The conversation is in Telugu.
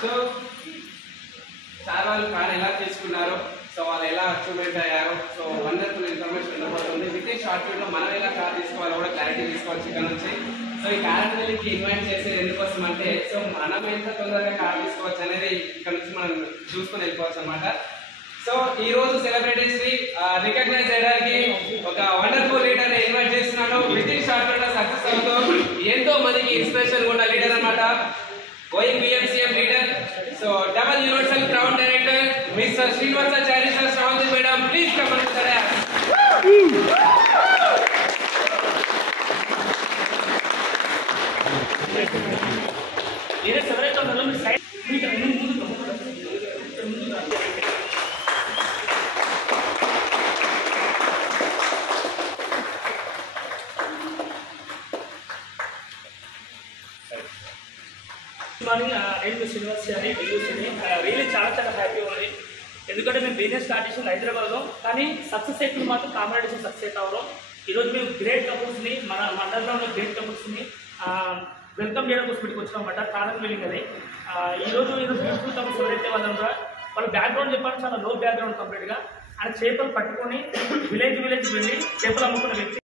సో సార్ వాళ్ళు కార్ ఎలా తీసుకున్నారో, సో వాళ్ళు ఎలా అచీవ్మెంట్ అయ్యారో, సో వండర్ఫుల్ ఇన్ఫర్మేషన్ ఉండబోతుంది. విత్ ఇన్ షార్ట్ ఫిల్మ్ లో మనం ఎలా కార్ తీసుకోవాలో కూడా క్లారిటీ తీసుకోవచ్చు ఇక్కడ నుంచి. సో ఈ క్యారెక్టర్కి ఇన్వైట్ చేసేది ఎందుకోసం అంటే, సో మనం ఎంత తొందరగా కార్ తీసుకోవచ్చు అనేది ఇక్కడ నుంచి మనం చూసుకొని వెళ్ళిపోవచ్చు అనమాట. సో ఈ రోజు సెలబ్రిటీస్ ని రికగ్నైజ్ చేయడానికి ఒక వండర్ఫుల్ లీడర్ ని ఇన్వైట్ చేస్తున్నాను. విత్ ఇన్ షార్ట్ ఫిల్మ్ లో సక్సెస్ అవుతూ ఎంతో మందికి ఇన్స్పిరేషన్ ఉన్న లీడర్ అనమాట. Going BMCM leader, so double universal crown director mister Srinivasachari sir, Sravanthi madam, please come on sir. Leaders ఎవరైతే ఉన్నారో మీరు సైడ్ మార్నింగ్ నేను శ్రీనివాసాచారి రియల్లీ చాలా హ్యాపీగా ఉంది. ఎందుకంటే మేము బిజినెస్ స్టార్ట్ చేసింది హైదరాబాద్లో, కానీ సక్సెస్ అయితే మాత్రం కామారెడ్డి సక్సెస్ అవ్వడం. ఈరోజు మేము గ్రేట్ కపుల్స్ని మన మండలంలో గ్రేట్ కపుల్స్ని వెల్కమ్ చేయడం కోసం ఇక్కడికి వచ్చినాం అన్నమాట. కారణం వెళ్ళింది అది. ఈరోజు బ్యూటిఫుల్ కపుల్స్ ఎవరైతే వాళ్ళ వాళ్ళ బ్యాక్గ్రౌండ్ చెప్పాలంటే చాలా లో బ్యాక్గ్రౌండ్ కంప్లీట్గా. ఆయన చేపలు పట్టుకొని విలేజ్ వెళ్ళి చేపలు అమ్ముకున్న వ్యక్తి.